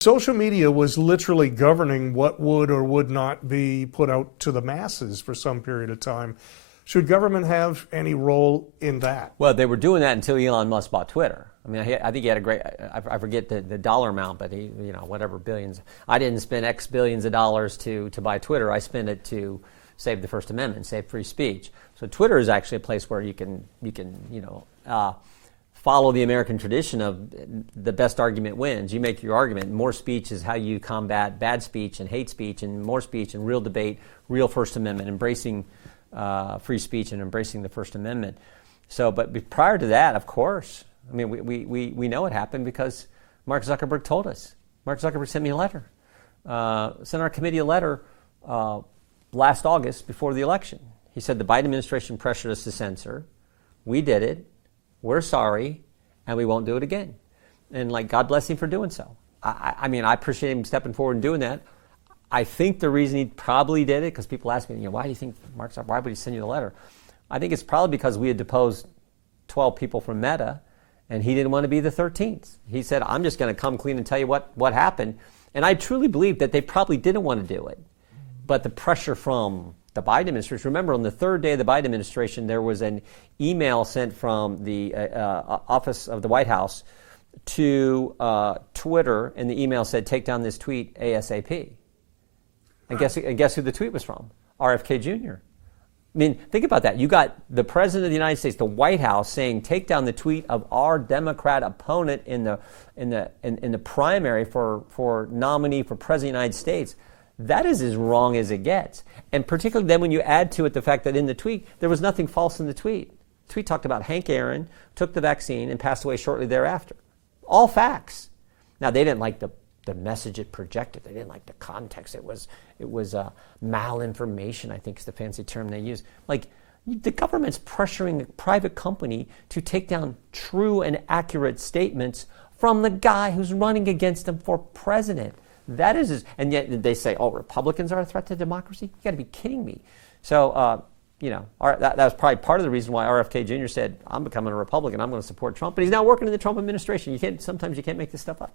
Social media was literally governing what would or would not be put out to the masses for some period of time. Should government have any role in that? Well, they were doing that until Elon Musk bought Twitter. I mean, I think he had a great, I forget the dollar amount, but he, whatever billions. I didn't spend X billions of dollars to buy Twitter. I spent it to save the First Amendment, save free speech. So Twitter is actually a place where you can follow the American tradition of the best argument wins. You make your argument. More speech is how you combat bad speech and hate speech, and more speech and real debate, real First Amendment, embracing free speech and embracing the First Amendment. So, but prior to that, of course, I mean, we know it happened because Mark Zuckerberg told us. Mark Zuckerberg sent me a letter, sent our committee a letter last August before the election. He said the Biden administration pressured us to censor. We did it. We're sorry, and we won't do it again. And God bless him for doing so. I mean, I appreciate him stepping forward and doing that. I think the reason he probably did it, because people ask me, why do you think why would he send you the letter? I think it's probably because we had deposed 12 people from Meta, and he didn't want to be the 13th. He said, I'm just going to come clean and tell you what happened. And I truly believe that they probably didn't want to do it. But the pressure from the Biden administration, remember on the third day of the Biden administration, there was an email sent from the office of the White House to Twitter, and the email said, take down this tweet ASAP. And guess who the tweet was from? RFK Jr. I mean, think about that. You got the President of the United States, the White House, saying, take down the tweet of our Democrat opponent in the primary for nominee for President of the United States. That is as wrong as it gets. And particularly then when you add to it the fact that in the tweet, there was nothing false in the tweet. The tweet talked about Hank Aaron, took the vaccine, and passed away shortly thereafter. All facts. Now, they didn't like the message it projected. They didn't like the context. It was malinformation, I think is the fancy term they use. The government's pressuring a private company to take down true and accurate statements from the guy who's running against them for president. That is, and yet they say, oh, Republicans are a threat to democracy? You got to be kidding me. So, that was probably part of the reason why RFK Jr. said, I'm becoming a Republican, I'm going to support Trump. But he's now working in the Trump administration. Sometimes you can't make this stuff up.